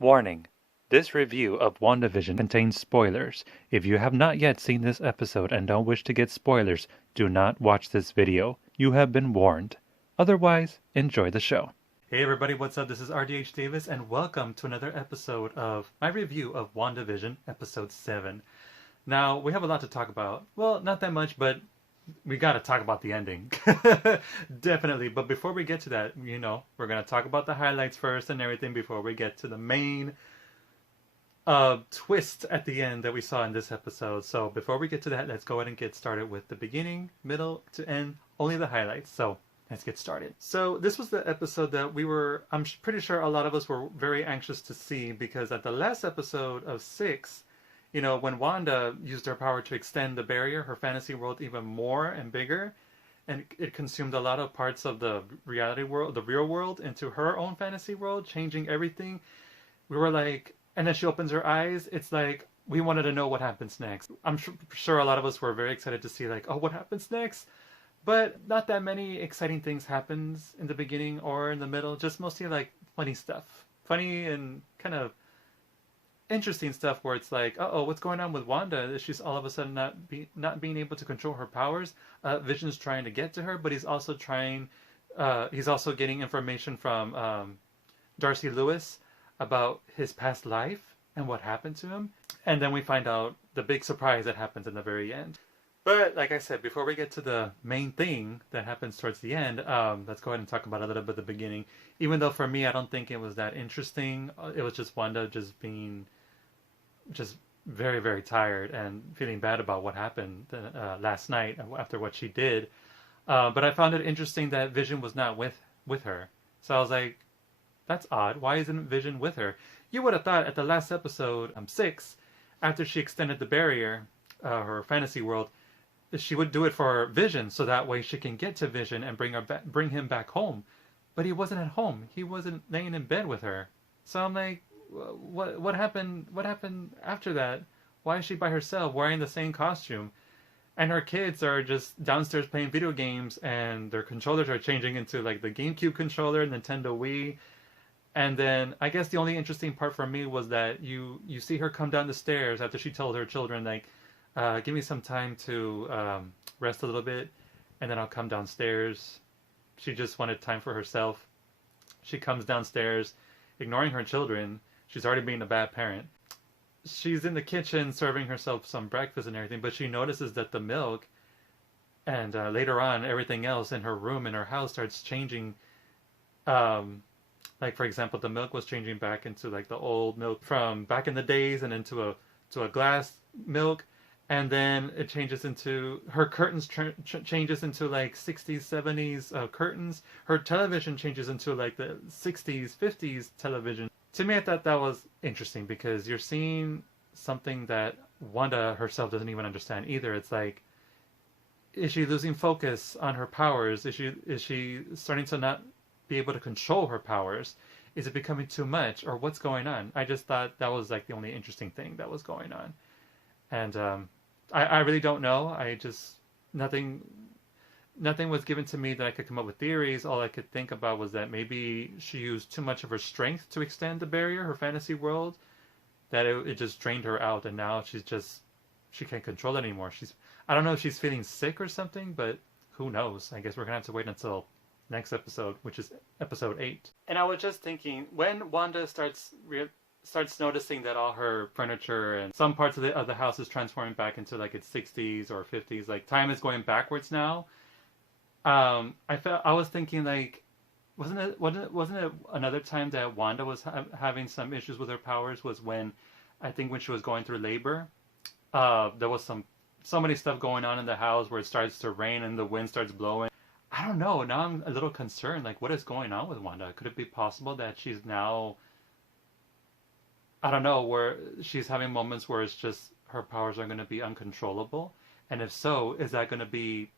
Warning: this review of WandaVision contains spoilers. If you have not yet seen this episode and don't wish to get spoilers, do not watch this video. You have been warned. Otherwise, enjoy the show. Hey everybody, what's up? This is RDH Davis and welcome to another episode of my review of WandaVision Episode 7. Now, we have a lot to talk about. Well, not that much, but we gotta talk about the ending. Definitely. But before we get to that, we're gonna talk about the highlights first and everything before we get to the main twist at the end that we saw in this episode. So before we get to that, let's go ahead and get started with the beginning, middle to end, only the highlights. So let's get started. So this was the episode that I'm pretty sure a lot of us were very anxious to see, because at the last episode of 6, when Wanda used her power to extend the barrier, her fantasy world, even more and bigger, and it consumed a lot of parts of the reality world, the real world, into her own fantasy world, changing everything. We were like, and then she opens her eyes, it's like, we wanted to know what happens next. I'm sure a lot of us were very excited to see, like, oh, what happens next? But not that many exciting things happens in the beginning or in the middle, just mostly like funny stuff. Funny and kind of interesting stuff where it's like, uh-oh, what's going on with Wanda? She's all of a sudden not being able to control her powers. Vision's trying to get to her, but he's also getting information from Darcy Lewis about his past life and what happened to him. And then we find out the big surprise that happens in the very end. But like I said, before we get to the main thing that happens towards the end, let's go ahead and talk about a little bit of the beginning. Even though for me, I don't think it was that interesting. It was just Wanda just being just very, very tired and feeling bad about what happened last night after what she did. But I found it interesting that Vision was not with her. So I was like, that's odd. Why isn't Vision with her? You would have thought at the last episode, 6, after she extended the barrier, her fantasy world, she would do it for Vision, so that way she can get to Vision and bring him back home. But he wasn't at home. He wasn't laying in bed with her. So I'm like, what happened? What happened after that? Why is she by herself wearing the same costume? And her kids are just downstairs playing video games, and their controllers are changing into like the GameCube controller, Nintendo Wii. And then I guess the only interesting part for me was that you see her come down the stairs after she told her children, like, give me some time to rest a little bit, and then I'll come downstairs. She just wanted time for herself. She comes downstairs, ignoring her children. She's already being a bad parent. She's in the kitchen serving herself some breakfast and everything, but she notices that the milk and later on everything else in her room, in her house, starts changing. Like, for example, the milk was changing back into like the old milk from back in the days and into a glass milk. And then it changes into, her curtains changes into like 60s, 70s curtains. Her television changes into like the 60s, 50s television. To me, I thought that was interesting, because you're seeing something that Wanda herself doesn't even understand either. It's like, is she losing focus on her powers? Is she starting to not be able to control her powers? Is it becoming too much, or what's going on? I just thought that was like the only interesting thing that was going on. And I really don't know. Nothing was given to me that I could come up with theories. All I could think about was that maybe she used too much of her strength to extend the barrier, her fantasy world, that it just drained her out, and now she can't control it anymore. I don't know if she's feeling sick or something, but who knows? I guess we're gonna have to wait until next episode, which is episode 8. And I was just thinking, when Wanda starts noticing that all her furniture and some parts of the house is transforming back into like its 60s or 50s, like time is going backwards now. I was thinking, like, wasn't it another time that Wanda was having some issues with her powers? Was when she was going through labor. There was so many stuff going on in the house where it starts to rain and the wind starts blowing. I don't know. Now I'm a little concerned. Like, what is going on with Wanda? Could it be possible that she's now, I don't know, where she's having moments where it's just her powers are going to be uncontrollable? And if so, is she going to be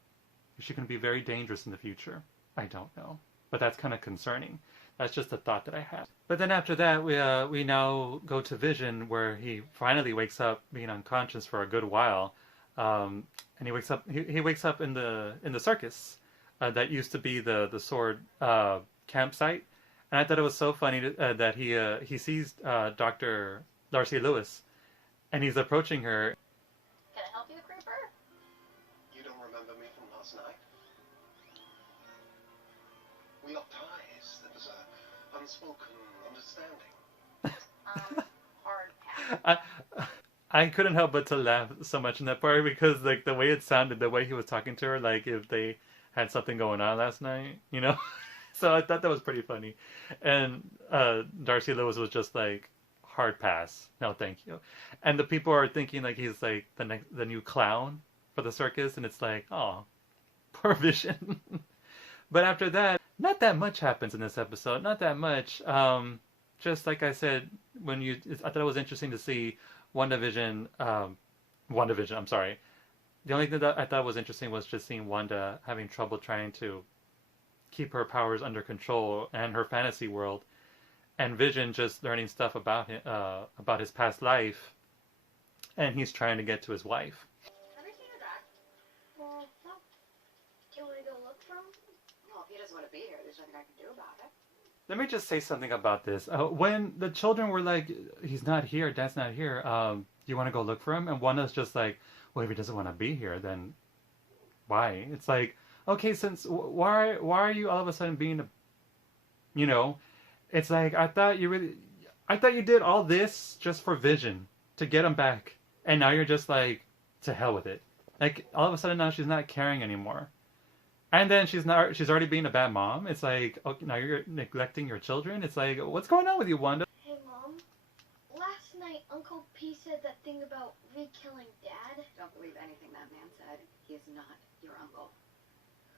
very dangerous in the future? I don't know. But that's kind of concerning. That's just a thought that I had. But then after that, we now go to Vision, where he finally wakes up being unconscious for a good while. And he wakes up in the circus that used to be the sword campsite. And I thought it was so funny that he sees Dr. Darcy Lewis, and he's approaching her. Can I help you, Creeper? You don't remember me from last night? We locked eyes. There was an unspoken understanding. Hard pass. I couldn't help but to laugh so much in that part because like the way it sounded, the way he was talking to her, like if they had something going on last night, you know. So I thought that was pretty funny, and Darcy Lewis was just like hard pass, no thank you, and the people are thinking like he's like the new clown for the circus, and it's like, oh, poor Vision. But after that, not that much happens in this episode, not that much. Just like I said, I thought it was interesting to see WandaVision. WandaVision. I'm sorry. The only thing that I thought was interesting was just seeing Wanda having trouble trying to keep her powers under control and her fantasy world, and Vision just learning stuff about him, about his past life, and he's trying to get to his wife. Have you seen her back? Well, no. Can we go look for him? Well, if he doesn't want to be here, there's nothing I can do about it. Let me just say something about this. When the children were like, he's not here, Dad's not here, you want to go look for him? And Wanda's just like, well, if he doesn't want to be here, then why? It's like, okay, since why are you all of a sudden being you know, it's like I thought you did all this just for Vision to get him back, and now you're just like, to hell with it. Like all of a sudden now she's not caring anymore, and then she's already being a bad mom. It's like, okay, now you're neglecting your children. It's like, what's going on with you, Wanda? Hey, Mom. Last night, Uncle P said that thing about re-killing Dad. Don't believe anything that man said. He is not your uncle.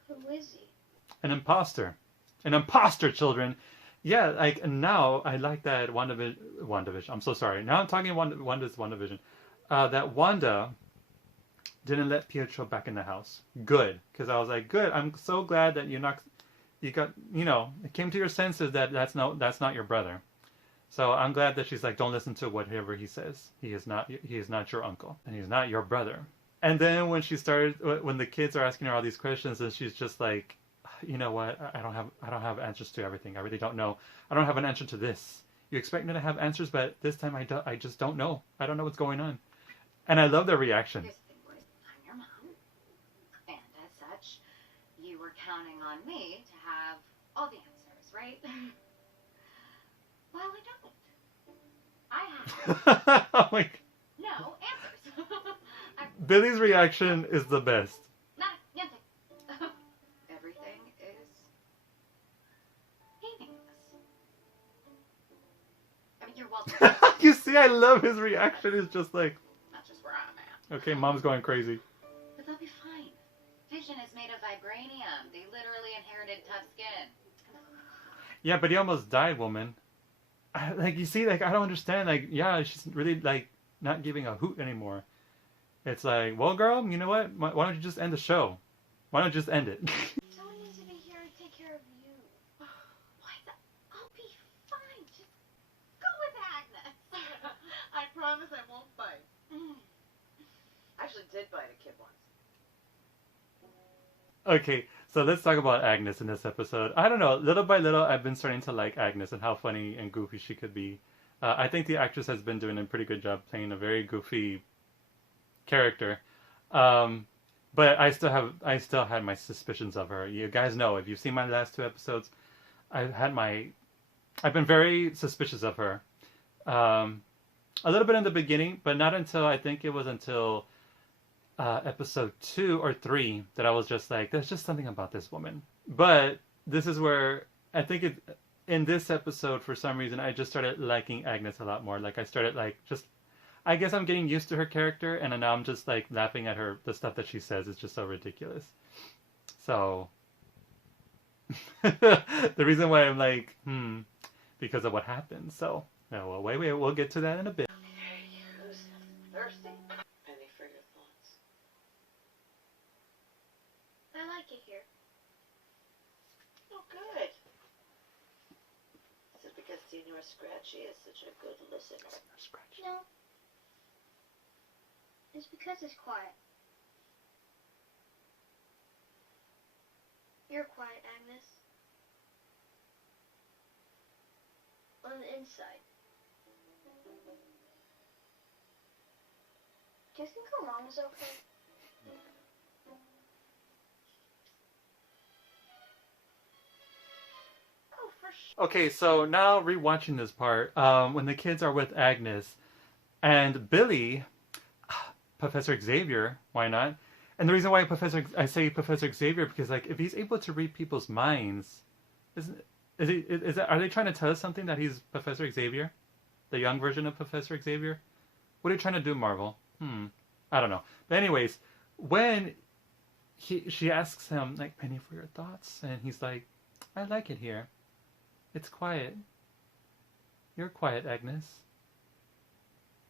Who is he? An imposter. An imposter, children. Yeah, like now I like that WandaVision. I'm so sorry. Now I'm talking Wanda's WandaVision. That Wanda didn't let Pietro back in the house. Good, because I was like, good. I'm so glad that it came to your senses that that's not your brother. So I'm glad that she's like, don't listen to whatever he says. He is not your uncle, and he's not your brother. And then when the kids are asking her all these questions, and she's just like, you know what? I don't have answers to everything. I really don't know. I don't have an answer to this. You expect me to have answers, but this time I just don't know. I don't know what's going on. And I love their reaction. Here's the thing, boys. I'm your mom. And as such, you were counting on me to have all the answers, right? Well, I don't. I have Oh my God. no answers. Billy's reaction is the best. Nada, niente. Everything is meaningless. I mean, you're welcome. You see, I love his reaction. It's just like, Not just where I'm at. okay, Mom's going crazy. But they'll be fine. Vision is made of vibranium. They literally inherited tough skin. Yeah, but he almost died, woman. Like, you see, like, I don't understand. Like, yeah, she's really, like, not giving a hoot anymore. It's like, well, girl, you know what? Why don't you just end the show? Why don't you just end it? Someone needs to be here to take care of you. What? I'll be fine. Just go with Agnes. I promise I won't bite. I actually did bite a kid once. Okay, so let's talk about Agnes in this episode. I don't know, little by little, I've been starting to like Agnes and how funny and goofy she could be. I think the actress has been doing a pretty good job playing a very goofy character. But I still had my suspicions of her. You guys know, if you've seen my last two episodes, I've been very suspicious of her. A little bit in the beginning, but not until, I think it was until episode 2 or 3 that I was just like, there's just something about this woman. But this is where I think in this episode, for some reason, I just started liking Agnes a lot more. Like, I started like, just, I guess I'm getting used to her character, and now I'm just like laughing at her. The stuff that she says is just so ridiculous. So the reason why I'm like, because of what happened. So no, well, wait, we'll get to that in a bit. Who's thirsty? Penny for your thoughts. I like it here. Oh, good. Is it because Senior Scratchy is such a good listener? No. It's because it's quiet. You're quiet, Agnes. on the inside. Do you think her mom is okay? Oh, for sure. Okay, so now rewatching this part, when the kids are with Agnes and Billy, Professor Xavier, why not? And the reason why I say Professor Xavier because like if he's able to read people's minds, are they trying to tell us something that he's Professor Xavier, the young version of Professor Xavier? What are you trying to do, Marvel? I don't know. But anyways, when she asks him like Penny for your thoughts, and he's like, I like it here. It's quiet. You're quiet, Agnes.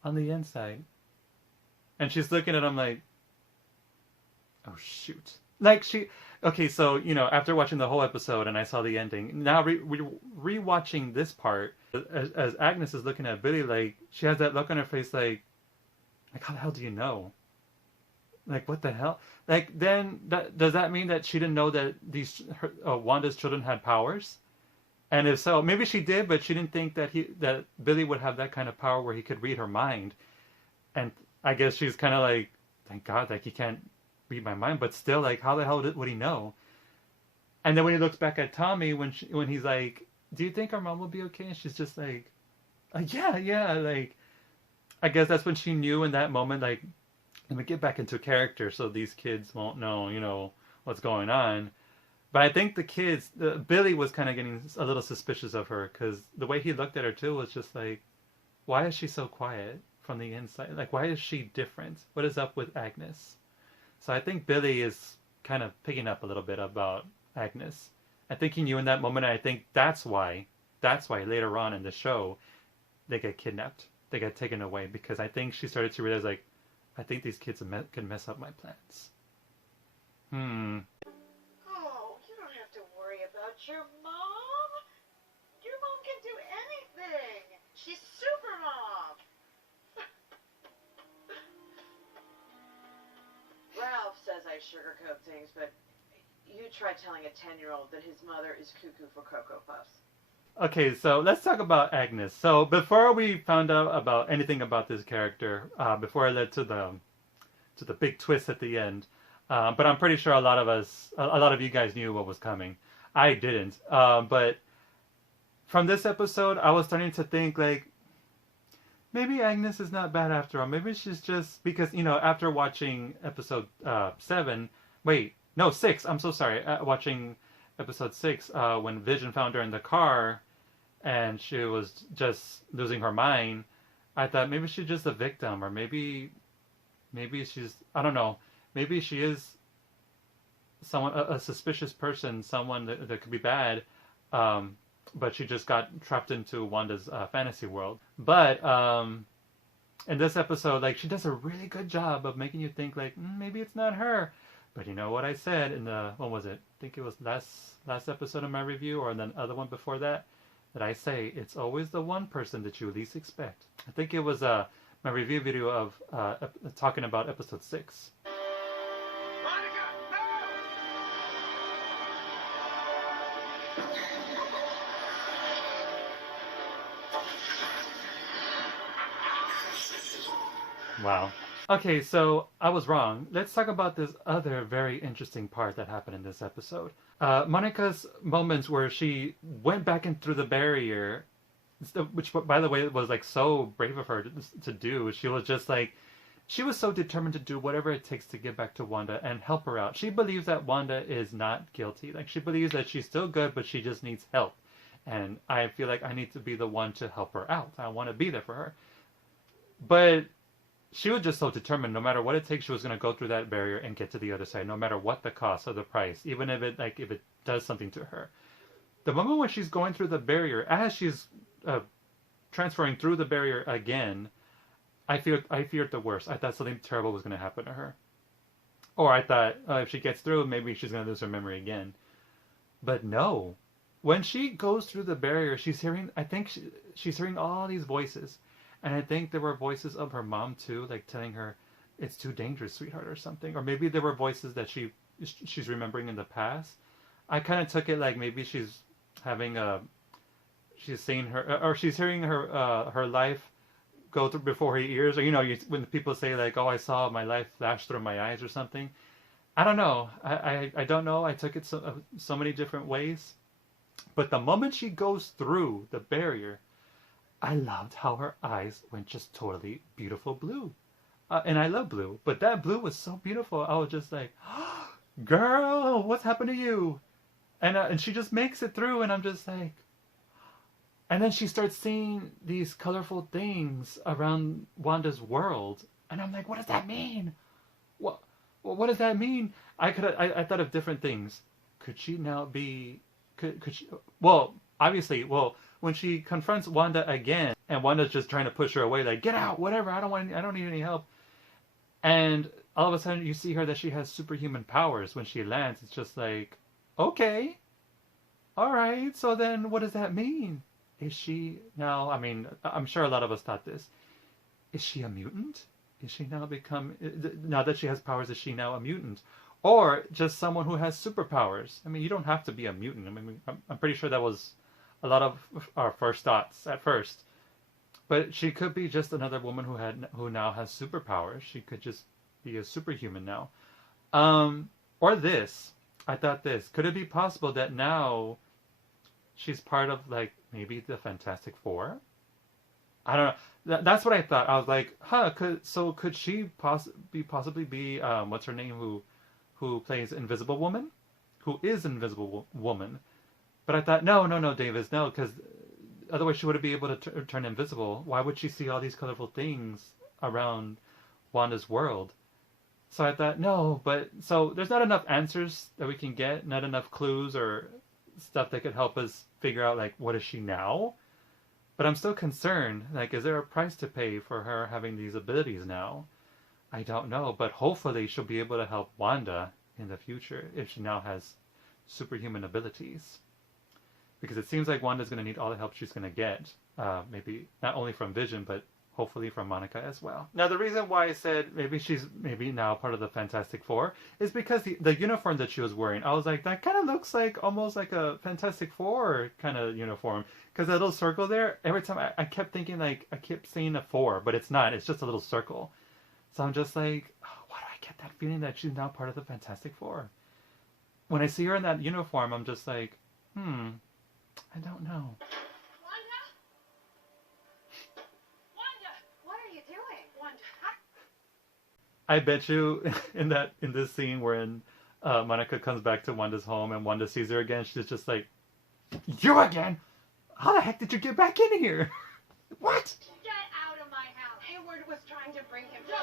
On the inside. And she's looking at him like, oh shoot. Like okay, so, after watching the whole episode and I saw the ending, now rewatching this part, as Agnes is looking at Billy, like, she has that look on her face like how the hell do you know? Like, what the hell? Like, then, does that mean that she didn't know that Wanda's children had powers? And if so, maybe she did, but she didn't think that Billy would have that kind of power where he could read her mind. And I guess she's kind of like, thank God, like, he can't read my mind, but still, like, how the hell would he know? And then when he looks back at Tommy, when he's like, do you think our mom will be okay? And she's just like, yeah, like, I guess that's when she knew in that moment, like, let me get back into character so these kids won't know, what's going on. But I think Billy was kind of getting a little suspicious of her because the way he looked at her too was just like, why is she so quiet from the inside? Like, why is she different? What is up with Agnes? So I think Billy is kind of picking up a little bit about Agnes. I think he knew in that moment, and I think that's why later on in the show, they get kidnapped. They get taken away because I think she started to realize, like, I think these kids can mess up my plans. Oh, you don't have to worry about your mom. Your mom can do anything. She's super mom. Ralph says I sugarcoat things, but you try telling a 10-year-old that his mother is cuckoo for Cocoa Puffs. Okay, so let's talk about Agnes. So before we found out about anything about this character, before it led to the big twist at the end, but I'm pretty sure a lot of you guys knew what was coming. I didn't. But from this episode, I was starting to think like, maybe Agnes is not bad after all. Maybe she's just because after watching episode 6. I'm so sorry. Watching episode 6 when Vision found her in the car and she was just losing her mind, I thought maybe she's just a victim, or maybe she's, I don't know, maybe she is someone, a suspicious person, someone that could be bad, but she just got trapped into Wanda's fantasy world. But in this episode, like, she does a really good job of making you think like, maybe it's not her. But you know what I said in when was it? I think it was last episode of my review, or the other one before that I say it's always the one person that you least expect. I think it was my review video of talking about episode 6. Monica, no! Wow. Okay, so I was wrong. Let's talk about this other very interesting part that happened in this episode. Monica's moments where she went back in through the barrier, which, by the way, was like so brave of her to do. She was just like, she was so determined to do whatever it takes to get back to Wanda and help her out. She believes that Wanda is not guilty. Like, she believes that she's still good, but she just needs help. And I feel like I need to be the one to help her out. I want to be there for her. But she was just so determined, no matter what it takes, she was going to go through that barrier and get to the other side, no matter what the cost or the price, even if it does something to her. The moment when she's going through the barrier, as she's transferring through the barrier again, I feared the worst. I thought something terrible was going to happen to her. Or I thought, if she gets through, maybe she's going to lose her memory again. But no. When she goes through the barrier, she's hearing all these voices. And I think there were voices of her mom too, like telling her, it's too dangerous, sweetheart, or something. Or maybe there were voices that she's remembering in the past. I kind of took it like maybe she's she's seeing her, or she's hearing her life go through before her ears, or when people say like, "Oh, I saw my life flash through my eyes" or something. I don't know. I don't know. I took it so many different ways, but the moment she goes through the barrier, I loved how her eyes went just totally beautiful blue. And I love blue, but that blue was so beautiful. I was just like, oh, "Girl, what's happened to you?" And she just makes it through, and I'm just like, and then she starts seeing these colorful things around Wanda's world, and I'm like, "What does that mean? What does that mean?" I thought of different things. Could she now be? Could she? Well, obviously, when she confronts Wanda again, and Wanda's just trying to push her away, like, "Get out, whatever. I don't need any help." And all of a sudden, you see her that she has superhuman powers. When she lands, it's just like, okay, all right. So then, what does that mean? Is she now? I mean, I'm sure a lot of us thought this. Is she a mutant? Is she now now that she has powers? Is she now a mutant, or just someone who has superpowers? I mean, you don't have to be a mutant. I mean, I'm pretty sure that was a lot of our first thoughts at first. But she could be just another woman who now has superpowers. She could just be a superhuman now. Or this. I thought this. Could it be possible that now she's part of, like, maybe the Fantastic Four? I don't know. That's what I thought. I was like, could she possibly be what's her name who plays Invisible Woman? Who is Invisible Woman? But I thought, no, Davis, no, because otherwise she wouldn't be able to turn invisible. Why would she see all these colorful things around Wanda's world? So I thought, no, but so there's not enough answers that we can get, not enough clues or stuff that could help us figure out, like, what is she now? But I'm still concerned. Like, is there a price to pay for her having these abilities now? I don't know, but hopefully she'll be able to help Wanda in the future if she now has superhuman abilities. Because it seems like Wanda's going to need all the help she's going to get. Maybe not only from Vision, but hopefully from Monica as well. Now, the reason why I said maybe she's now part of the Fantastic Four is because the uniform that she was wearing, I was like, that kind of looks like almost like a Fantastic Four kind of uniform. Because that little circle there, every time I kept thinking, like, I kept seeing a 4, but it's not. It's just a little circle. So I'm just like, oh, why do I get that feeling that she's now part of the Fantastic Four? When I see her in that uniform, I'm just like, I don't know. Wanda? Wanda! What are you doing? Wanda. I bet you in this scene wherein Monica comes back to Wanda's home and Wanda sees her again, she's just like, "You again? How the heck did you get back in here?" What? Get out of my house. Hayward was trying to bring him down.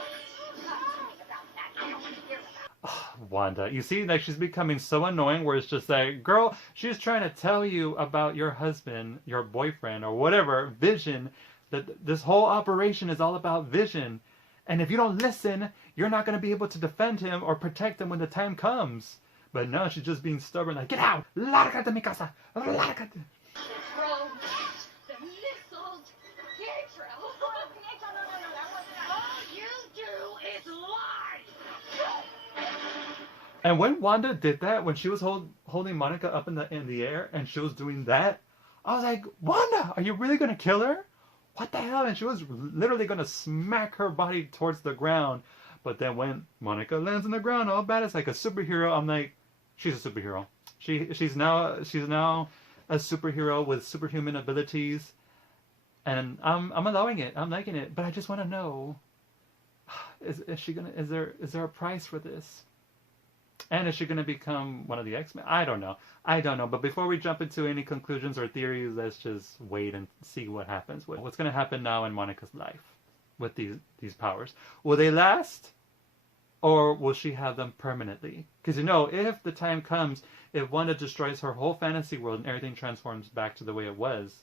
Talk to me about that. I don't want to hear about it. Oh, Wanda, you see, like, she's becoming so annoying where it's just like, girl, she's trying to tell you about your husband, your boyfriend, or whatever, Vision, that this whole operation is all about Vision. And if you don't listen, you're not going to be able to defend him or protect him when the time comes. But now she's just being stubborn, like, "Get out! Larga de mi casa! Larga de..." Pietro, the missiles. Pietro. Pietro, no. All you do is lie. And when Wanda did that, when she was holding Monica up in the air, and she was doing that, I was like, "Wanda, are you really going to kill her? What the hell?" And she was literally going to smack her body towards the ground. But then when Monica lands on the ground all bad, it's like a superhero. I'm like, she's a superhero. She's now a superhero with superhuman abilities, and I'm allowing it. I'm liking it. But I just want to know, is there a price for this? And is she going to become one of the X-Men? I don't know. But before we jump into any conclusions or theories, let's just wait and see what happens. What's going to happen now in Monica's life with these powers? Will they last? Or will she have them permanently? Because, if the time comes, if Wanda destroys her whole fantasy world and everything transforms back to the way it was,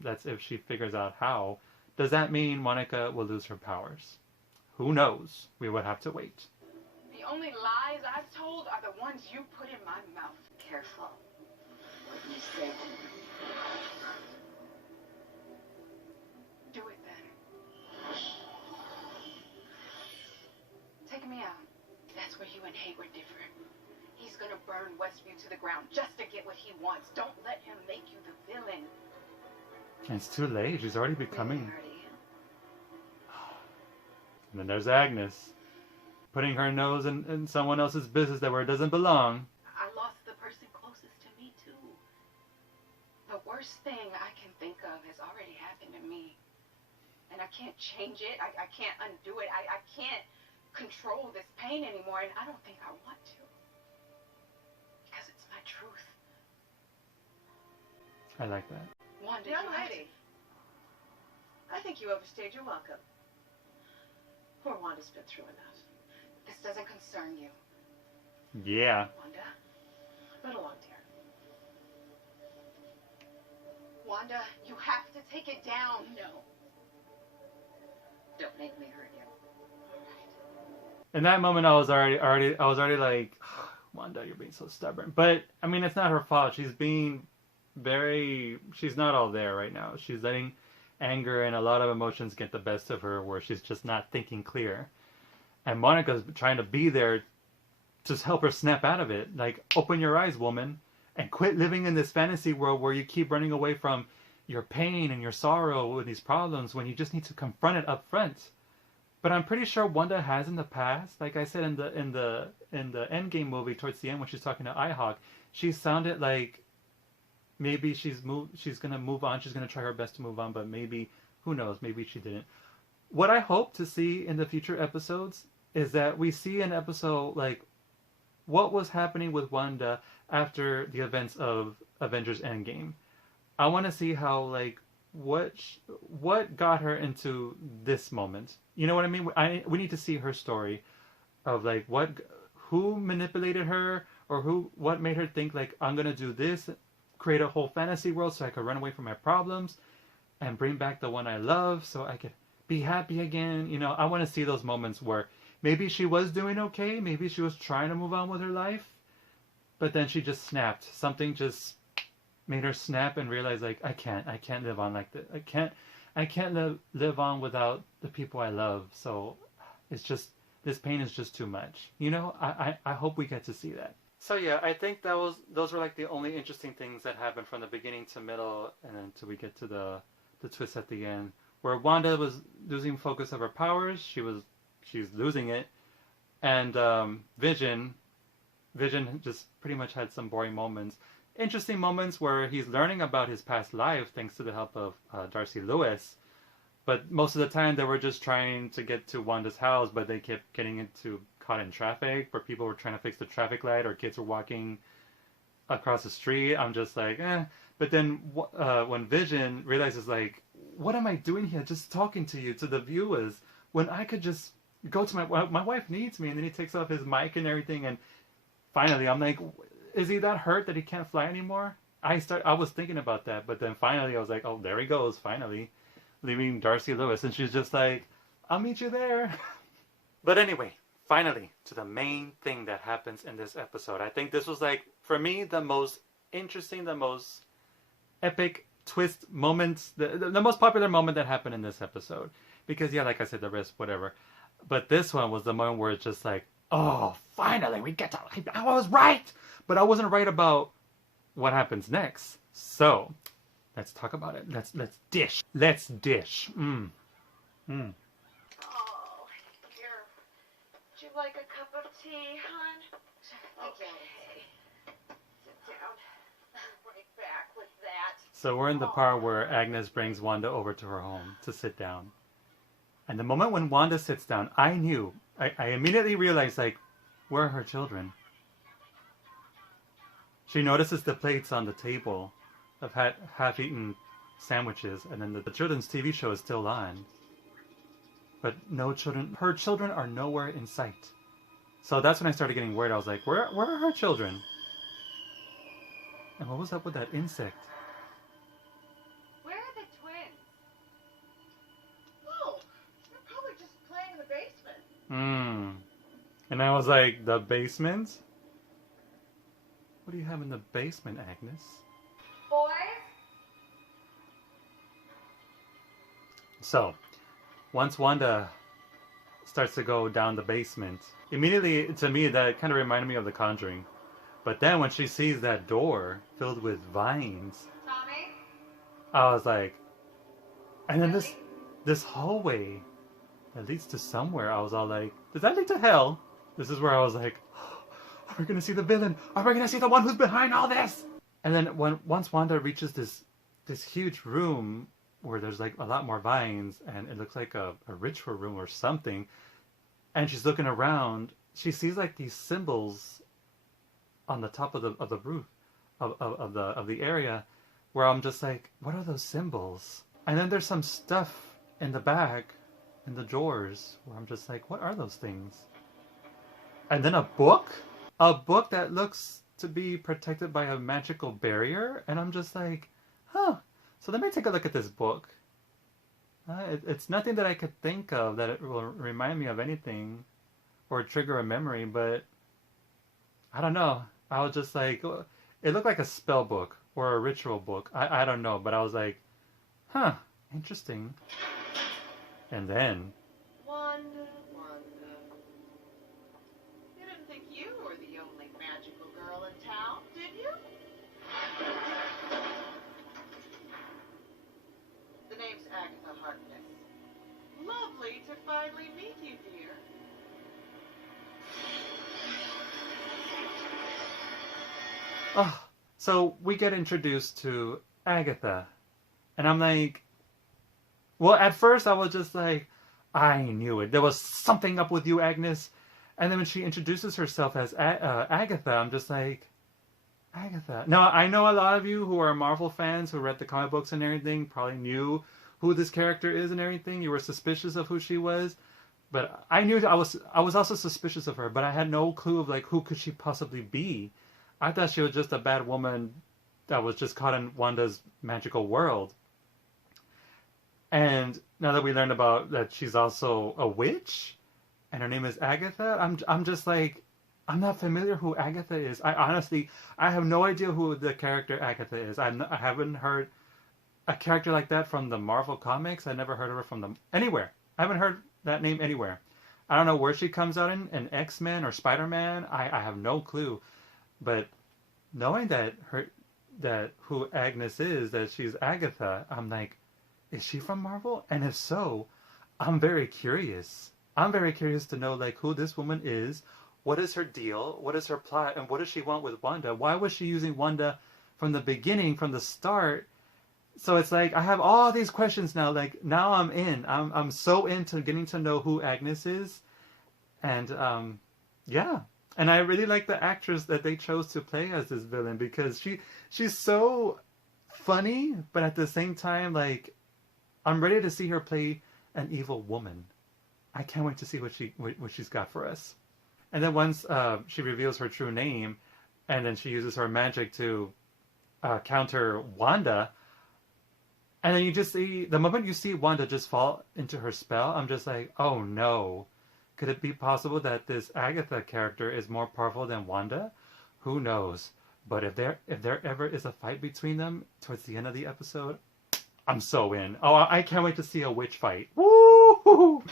that's if she figures out how, does that mean Monica will lose her powers? Who knows? We would have to wait. The only lies I've told are the ones you put in my mouth. Careful what you say. Do it then. Take me out. That's where you and Hayward differ. He's gonna burn Westview to the ground just to get what he wants. Don't let him make you the villain. And it's too late. She's already becoming. Really, Artie? And then there's Agnes, putting her nose in someone else's business where it doesn't belong. I lost the person closest to me, too. The worst thing I can think of has already happened to me. And I can't change it. I can't undo it. I can't control this pain anymore, and I don't think I want to. Because it's my truth. I like that. Wanda, Young you have to- lady, I think you overstayed your welcome. Poor Wanda's been through enough. This doesn't concern you. Yeah. Wanda? Run along, dear. Wanda, you have to take it down. No. Don't make me hurt you. In that moment, I was already like, Wanda, you're being so stubborn. But I mean, it's not her fault. She's not all there right now. She's letting anger and a lot of emotions get the best of her, where she's just not thinking clear. And Monica's trying to be there to help her snap out of it. Like, open your eyes, woman, and quit living in this fantasy world where you keep running away from your pain and your sorrow with these problems when you just need to confront it up front. But I'm pretty sure Wanda has in the past. Like I said in the Endgame movie, towards the end when she's talking to iHawk, she sounded like maybe she's gonna move on. She's gonna try her best to move on, but maybe, who knows? Maybe she didn't. What I hope to see in the future episodes is that we see an episode like what was happening with Wanda after the events of Avengers Endgame. I want to see how, like, what got her into this moment. You know what I mean? We need to see her story of, like, who manipulated her, or what made her think, like, I'm gonna do this, create a whole fantasy world so I could run away from my problems and bring back the one I love so I could be happy again. You know, I want to see those moments where maybe she was doing okay, maybe she was trying to move on with her life, but then she just snapped. Something just made her snap and realize, like, I can't live on like this. I can't live on without the people I love. So it's just, this pain is just too much. You know, I hope we get to see that. So yeah, I think those were like the only interesting things that happened from the beginning to middle, and then till we get to the twist at the end, where Wanda was losing focus of her powers. She's losing it, and Vision just pretty much had some boring moments. Interesting moments where he's learning about his past life thanks to the help of Darcy Lewis. But most of the time they were just trying to get to Wanda's house, but they kept getting caught in traffic, where people were trying to fix the traffic light or kids were walking across the street. I'm just like, eh. But then when Vision realizes, like, what am I doing here just talking to you, to the viewers, when I could just go to my wife needs me. And then he takes off his mic and everything, and finally I'm like, is he that hurt that he can't fly anymore? I was thinking about that, but then finally I was like, oh, there he goes, finally leaving Darcy Lewis, and she's just like, I'll meet you there. But anyway, finally to the main thing that happens in this episode. I think this was, like, for me, the most interesting, the most epic twist moments, the most popular moment that happened in this episode. Because yeah, like I said, the rest, whatever. But this one was the moment where it's just like, oh, finally we get to, I was right! But I wasn't right about what happens next. So, let's talk about it. Let's dish. Let's dish. Oh, here. Would you like a cup of tea, hon? Okay. Sit down. Right back with that. So we're in the part where Agnes brings Wanda over to her home to sit down. And the moment when Wanda sits down, I knew. I immediately realized, like, where are her children? She notices the plates on the table of half-eaten sandwiches, and then the children's TV show is still on. But no children. Her children are nowhere in sight. So that's when I started getting worried. I was like, where are her children? And what was up with that insect? Where are the twins? Oh, they're probably just playing in the basement. And I was like, the basement? What do you have in the basement, Agnes? Boys? So, once Wanda starts to go down the basement, immediately, to me, that kind of reminded me of The Conjuring. But then when she sees that door filled with vines, Tommy? I was like, And then this hallway that leads to somewhere, I was all like, does that lead to hell? This is where I was like, are we gonna see the villain? Are we gonna see the one who's behind all this? And then once Wanda reaches this huge room where there's like a lot more vines, and it looks like a ritual room or something, and she's looking around, she sees like these symbols on the top of the roof of the area, where I'm just like, what are those symbols? And then there's some stuff in the back, in the drawers, where I'm just like, what are those things? And then a book that looks to be protected by a magical barrier, and I'm just like, huh. So let me take a look at this book. It's nothing that I could think of that it will remind me of anything or trigger a memory, but I don't know. I was just like, it looked like a spell book or a ritual book. I don't know, but I was like, huh, interesting. And then... Wanda. You didn't think you were the only magical girl in town, did you? The name's Agatha Harkness. Lovely to finally meet you, dear. Oh, so we get introduced to Agatha. And I'm like... Well, at first I was just like, I knew it. There was something up with you, Agnes. And then when she introduces herself as Agatha, I'm just like, Agatha. Now, I know a lot of you who are Marvel fans who read the comic books and everything probably knew who this character is and everything. You were suspicious of who she was. But I knew I was also suspicious of her, but I had no clue of like who could she possibly be. I thought she was just a bad woman that was just caught in Wanda's magical world. And now that we learned about that she's also a witch and her name is Agatha, I'm just like, I'm not familiar who Agatha is. I have no idea who the character Agatha is. I haven't heard a character like that from the Marvel comics. I never heard of her from anywhere. I haven't heard that name anywhere. I don't know where she comes out in X-Men or Spider-Man. I have no clue. But knowing that who Agnes is, that she's Agatha, I'm like, is she from Marvel? And if so, I'm very curious. I'm very curious to know like who this woman is. What is her deal? What is her plot? And what does she want with Wanda? Why was she using Wanda from the beginning, from the start? So it's like, I have all these questions now. Like, now I'm in. I'm so into getting to know who Agnes is. And, yeah. And I really like the actress that they chose to play as this villain, because she's so funny, but at the same time, like, I'm ready to see her play an evil woman. I can't wait to see what she's got for us. And then once she reveals her true name, and then she uses her magic to counter Wanda, and then you just see, the moment you see Wanda just fall into her spell, I'm just like, oh no. Could it be possible that this Agatha character is more powerful than Wanda? Who knows? But if there ever is a fight between them towards the end of the episode, I'm so in. Oh, I can't wait to see a witch fight. Woo!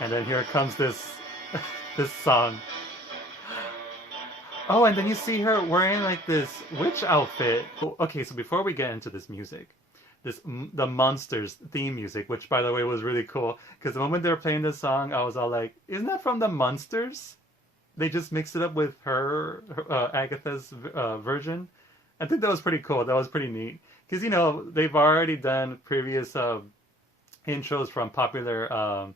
And then here comes this song. Oh, and then you see her wearing like this witch outfit. Okay, so before we get into this music, the Monsters theme music, which by the way was really cool, because the moment they were playing this song, I was all like, isn't that from the Monsters? They just mixed it up with her Agatha's version. I think that was pretty cool. That was pretty neat. Because, you know, they've already done previous intros from popular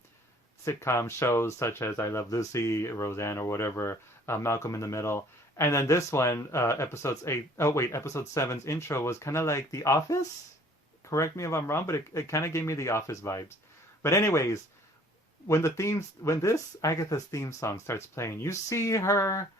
sitcom shows such as I Love Lucy, Roseanne, or whatever, Malcolm in the Middle. And then this one, episode 7's intro was kind of like The Office. Correct me if I'm wrong, but it kind of gave me The Office vibes. But anyways, when this Agatha's theme song starts playing, you see her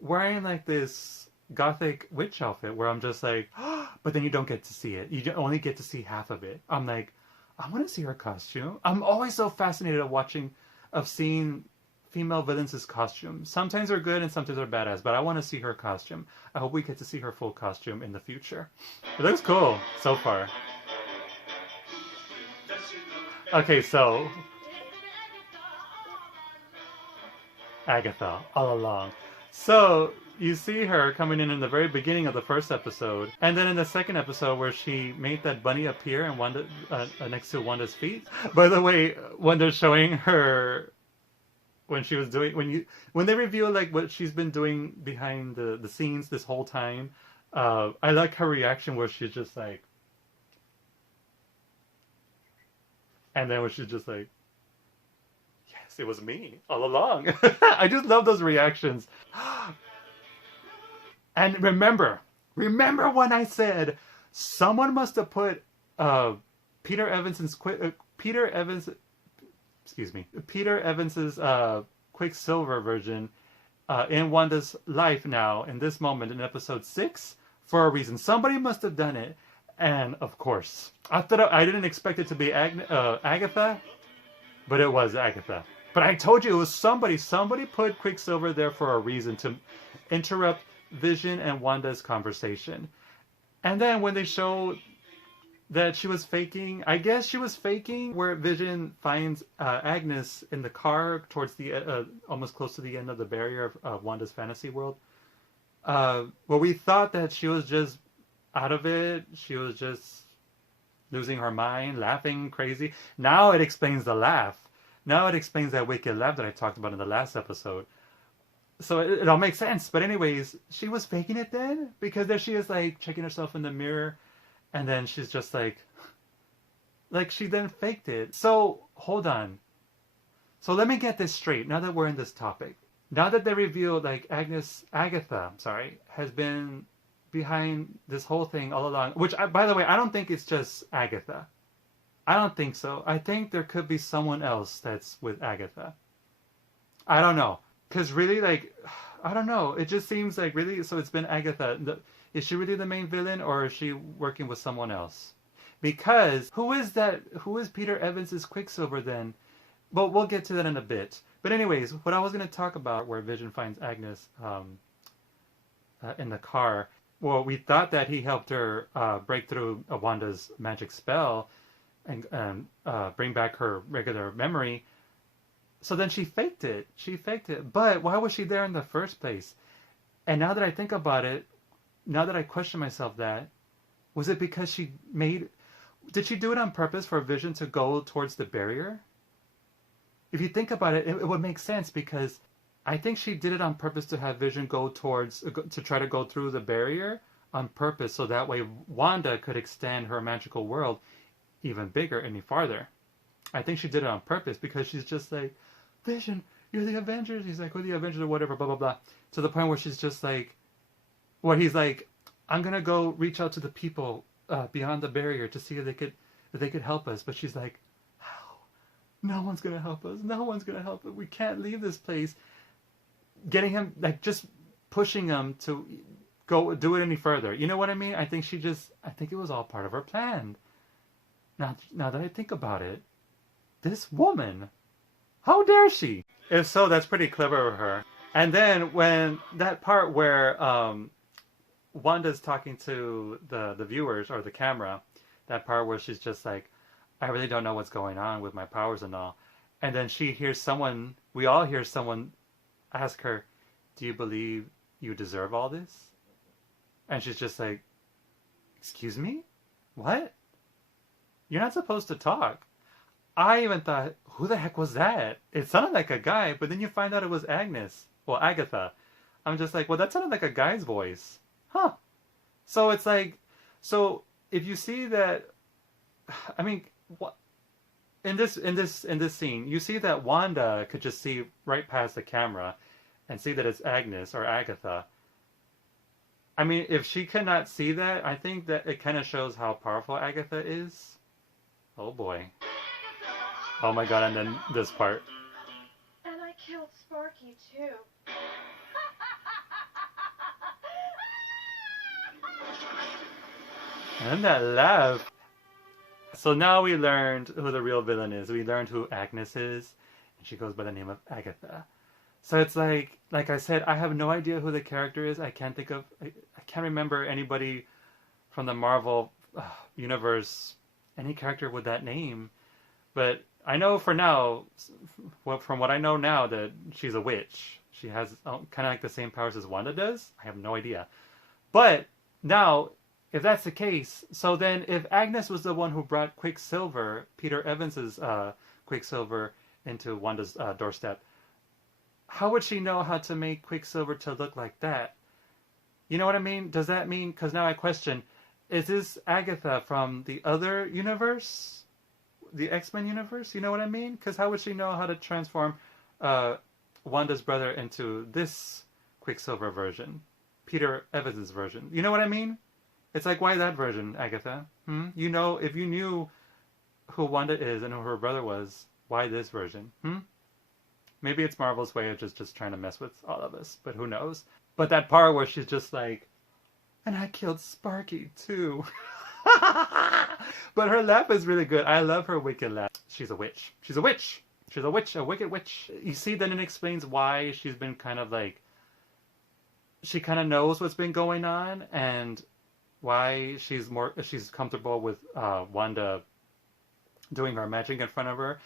wearing like this gothic witch outfit where I'm just like, oh, but then you don't get to see it. You only get to see half of it. I'm like, I want to see her costume. I'm always so fascinated of seeing female villains' costumes. Sometimes they're good and sometimes they're badass, but I want to see her costume. I hope we get to see her full costume in the future. It looks cool so far. Okay, so Agatha all along. So you see her coming in the very beginning of the first episode, and then in the second episode where she made that bunny appear and Wanda next to Wanda's feet. By the way, Wanda's showing her when she was doing when they reveal like what she's been doing behind the scenes this whole time. I like her reaction where she's just like, and then when she's just like, yes, it was me all along. I just love those reactions. And remember when I said someone must have put Peter Evans's Quicksilver version in Wanda's life now in this moment in episode 6 for a reason. Somebody must have done it, and of course, I didn't expect it to be Agatha, but it was Agatha. But I told you it was somebody. Somebody put Quicksilver there for a reason to interrupt Vision and Wanda's conversation. And then when they show that she was faking, I guess she was faking where Vision finds Agnes in the car towards the almost close to the end of the barrier of Wanda's fantasy world. Well, we thought that she was just out of it. She was just losing her mind, laughing crazy. Now it explains the laugh. Now it explains that wicked laugh that I talked about in the last episode. So it all makes sense. But anyways, she was faking it then? Because there she is like checking herself in the mirror. And then she's just like she then faked it. So hold on. So let me get this straight now that we're in this topic. Now that they revealed like Agatha, has been behind this whole thing all along. Which, by the way, I don't think it's just Agatha. I don't think so. I think there could be someone else that's with Agatha. I don't know. Because really, like, I don't know. It just seems like really, so it's been Agatha. Is she really the main villain, or is she working with someone else? Because who is that? Who is Peter Evans's Quicksilver then? Well, we'll get to that in a bit. But anyways, what I was going to talk about where Vision finds Agnes in the car. Well, we thought that he helped her break through Wanda's magic spell and bring back her regular memory. So then she faked it. But why was she there in the first place? And now that I think about it, now that I question myself that, was it because did she do it on purpose for Vision to go towards the barrier? If you think about it, it would make sense because I think she did it on purpose to have Vision to try to go through the barrier on purpose so that way Wanda could extend her magical world even bigger, any farther. I think she did it on purpose because she's just like, Vision, you're the Avengers. He's like, we're the Avengers or whatever, blah, blah, blah. To the point where she's just like, he's like, I'm going to go reach out to the people beyond the barrier to see if they could help us. But she's like, how? No one's going to help us. No one's going to help us. We can't leave this place. Getting him, like, just pushing him to go do it any further. You know what I mean? I think it was all part of her plan. Now that I think about it, this woman, how dare she? If so, that's pretty clever of her. And then when that part where Wanda's talking to the viewers or the camera, that part where she's just like, I really don't know what's going on with my powers and all. And then we all hear someone ask her, do you believe you deserve all this? And she's just like, excuse me? What? You're not supposed to talk. I even thought, who the heck was that? It sounded like a guy, but then you find out it was Agatha. I'm just like, well, that sounded like a guy's voice. Huh. So it's like, so if you see that, I mean, what in this scene, you see that Wanda could just see right past the camera and see that it's Agnes or Agatha. I mean, if she cannot see that, I think that it kind of shows how powerful Agatha is. Oh boy. Oh my god, and then this part. And I killed Sparky too. And that laugh. So now we learned who the real villain is. We learned who Agnes is. And she goes by the name of Agatha. So it's like I said, I have no idea who the character is. I can't remember anybody from the Marvel universe, any character with that name. But I know for now, from what I know now, that she's a witch. she has kind of like the same powers as Wanda does. I have no idea. But now, if that's the case, so then if Agnes was the one who brought Quicksilver, Peter Evans's Quicksilver, into Wanda's doorstep, how would she know how to make Quicksilver to look like that? You know what I mean? Does that mean, because now I question, is this Agatha from the other universe? The X-Men universe? You know what I mean? Because how would she know how to transform Wanda's brother into this Quicksilver version? Peter Evans's version. You know what I mean? It's like, why that version, Agatha? You know, if you knew who Wanda is and who her brother was, why this version? Maybe it's Marvel's way of just trying to mess with all of us, but who knows? But that part where she's just like, and I killed Sparky too. But her laugh is really good. I love her wicked laugh. She's a witch. She's a witch. She's a witch, a wicked witch. You see, then it explains why she's been kind of like, she kind of knows what's been going on and why she's comfortable with Wanda doing her magic in front of her.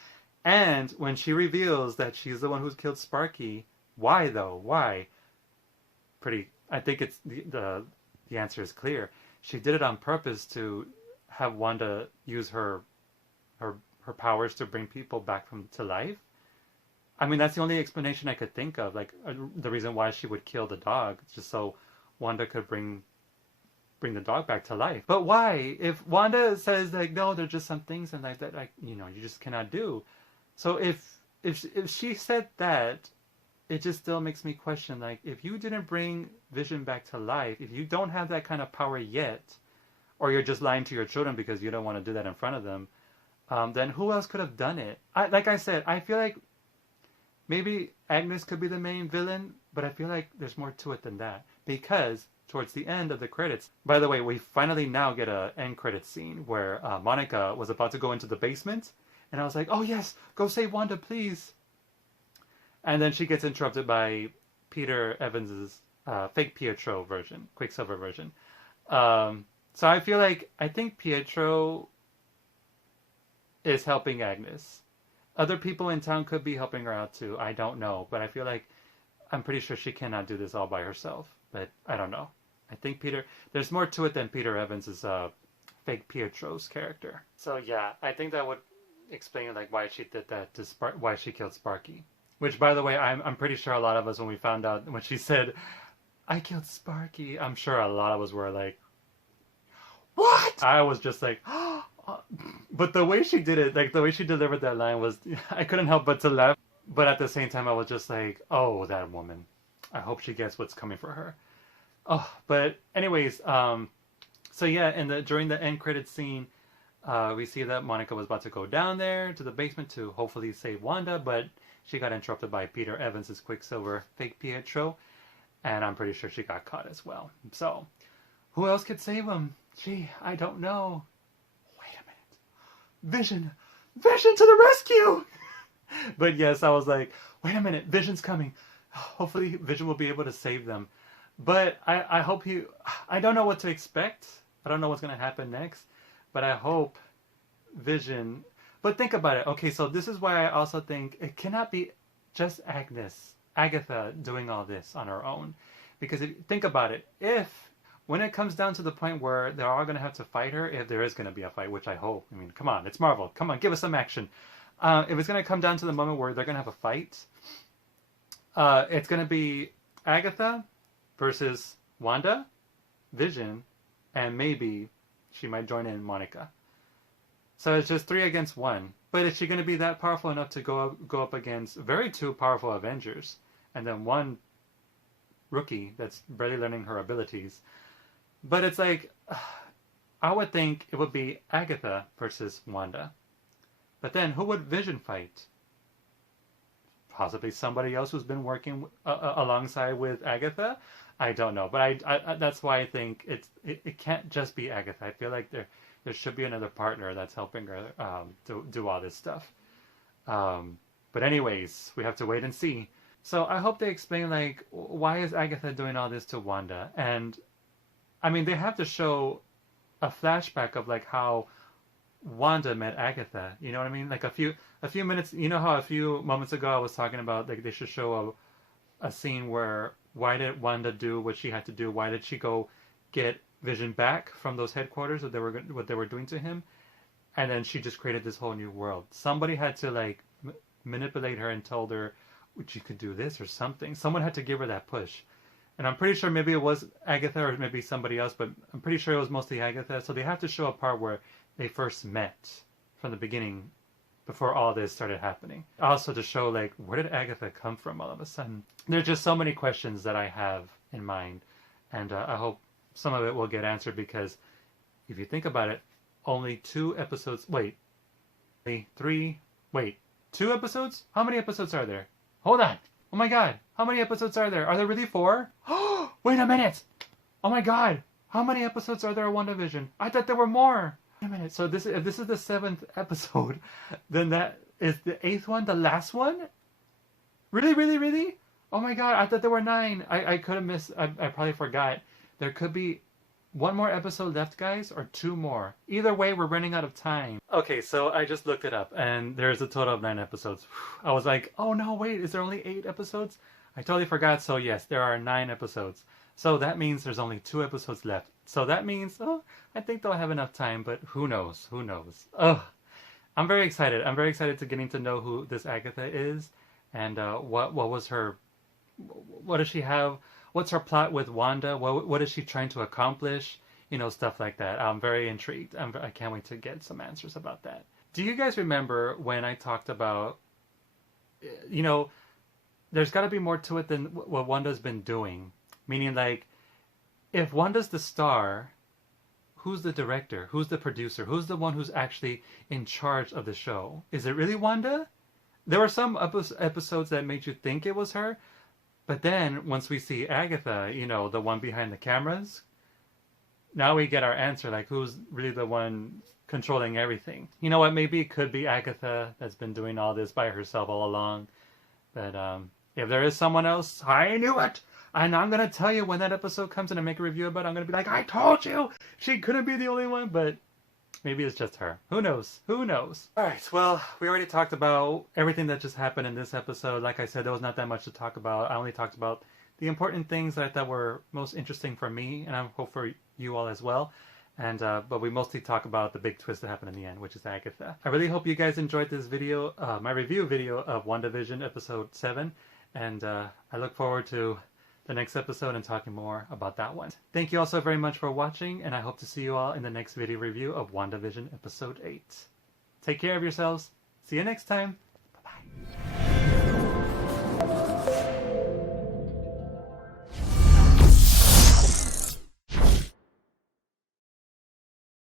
And when she reveals that she's the one who's killed Sparky, why though? Why? I think it's the answer is clear. She did it on purpose to have Wanda use her powers to bring people back to life. I mean, that's the only explanation I could think of. Like the reason why she would kill the dog, just so Wanda could bring the dog back to life. But why? If Wanda says like, no, there's just some things in life that like, you know, you just cannot do. So if she said that, it just still makes me question, like, if you didn't bring Vision back to life, if you don't have that kind of power yet, or you're just lying to your children because you don't want to do that in front of them, then who else could have done it? Like I said, I feel like maybe Agnes could be the main villain, but I feel like there's more to it than that. Because towards the end of the credits, by the way, we finally now get an end credits scene where Monica was about to go into the basement, and I was like, oh yes, go save Wanda, please. And then she gets interrupted by Peter Evans's fake Pietro version, Quicksilver version. So I think Pietro is helping Agnes. Other people in town could be helping her out too. I don't know, but I'm pretty sure she cannot do this all by herself. But I don't know. I think there's more to it than Peter Evans's fake Pietro's character. So yeah, I think that would explain like why she did that why she killed Sparky. Which, by the way, I'm pretty sure a lot of us, when we found out, when she said, I killed Sparky, I'm sure a lot of us were like, what? I was just like, but the way she did it, like the way she delivered that line was, I couldn't help but to laugh. But at the same time, I was just like, oh, that woman. I hope she gets what's coming for her. Oh, but anyways, so yeah, during the end credits scene, we see that Monica was about to go down there to the basement to hopefully save Wanda, but she got interrupted by Peter Evans's Quicksilver fake Pietro, and I'm pretty sure she got caught as well. So, who else could save him? Gee, I don't know. Wait a minute. Vision! Vision to the rescue! But yes, I was like, wait a minute, Vision's coming. Hopefully Vision will be able to save them. But I hope I don't know what to expect. I don't know what's going to happen next. But I hope Vision... But think about it. Okay, so this is why I also think it cannot be just Agatha doing all this on her own. Because think about it. When it comes down to the point where they're all going to have to fight her, if there is going to be a fight, which I hope. I mean, come on, it's Marvel. Come on, give us some action. If it's going to come down to the moment where they're going to have a fight, it's going to be Agatha versus Wanda, Vision, and maybe she might join in Monica. So it's just 3 against 1. But is she going to be that powerful enough to go up against two powerful Avengers, and then one rookie that's barely learning her abilities? But it's like, I would think it would be Agatha versus Wanda. But then who would Vision fight? Possibly somebody else who's been working alongside with Agatha? I don't know. But I that's why I think it can't just be Agatha. I feel like there should be another partner that's helping her do all this stuff. But anyways, we have to wait and see. So I hope they explain, like, why is Agatha doing all this to Wanda? And, I mean, they have to show a flashback of, like, how Wanda met Agatha. You know what I mean? Like, a few minutes... You know how a few moments ago I was talking about, like, they should show a scene where why did Wanda do what she had to do? Why did she go get Vision back from those headquarters what they were doing to him? And then she just created this whole new world. Somebody had to like manipulate her and told her she could do this or something. Someone had to give her that push. And I'm pretty sure maybe it was Agatha or maybe somebody else, but I'm pretty sure it was mostly Agatha. So they have to show a part where they first met from the beginning before all this started happening. Also to show like, where did Agatha come from all of a sudden? There's just so many questions that I have in mind. And I hope some of it will get answered, because if you think about it, only 2 episodes, wait, 2 episodes? How many episodes are there? Hold on. Oh my god. How many episodes are there? Are there really 4? Oh, wait a minute. Oh my god. How many episodes are there of WandaVision? I thought there were more. Wait a minute. So if this is the 7th episode, then that is the 8th one, the last one? Really, really, really? Oh my god. I thought there were 9. I could have missed. I probably forgot. There could be 1 more episode left, guys, or 2 more. Either way, we're running out of time. Okay, so I just looked it up, and there's a total of 9 episodes. I was like, oh no, wait, is there only 8 episodes? I totally forgot, so yes, there are 9 episodes. So that means there's only 2 episodes left. So that means, oh, I think they'll have enough time, but who knows? Who knows? Oh, I'm very excited. I'm very excited to getting to know who this Agatha is, and what was her, what does she have? What's her plot with Wanda? What is she trying to accomplish? You know, stuff like that. I'm very intrigued. I can't wait to get some answers about that. Do you guys remember when I talked about, you know, there's got to be more to it than what Wanda's been doing. Meaning, like, if Wanda's the star, who's the director? Who's the producer? Who's the one who's actually in charge of the show? Is it really Wanda? There were some episodes that made you think it was her. But then, once we see Agatha, you know, the one behind the cameras, now we get our answer, like, who's really the one controlling everything? You know what, maybe it could be Agatha that's been doing all this by herself all along. But if there is someone else, I knew it! And I'm going to tell you when that episode comes and I make a review about it, I'm going to be like, I told you! She couldn't be the only one, but maybe it's just her. Who knows? Who knows? Alright, well, we already talked about everything that just happened in this episode. Like I said, there was not that much to talk about. I only talked about the important things that I thought were most interesting for me, and I hope for you all as well. And but we mostly talk about the big twist that happened in the end, which is Agatha. I really hope you guys enjoyed this video, my review video of WandaVision episode 7. And I look forward to the next episode and talking more about that one. Thank you all so very much for watching, and I hope to see you all in the next video review of WandaVision episode 8. Take care of yourselves. See you next time. Bye-bye.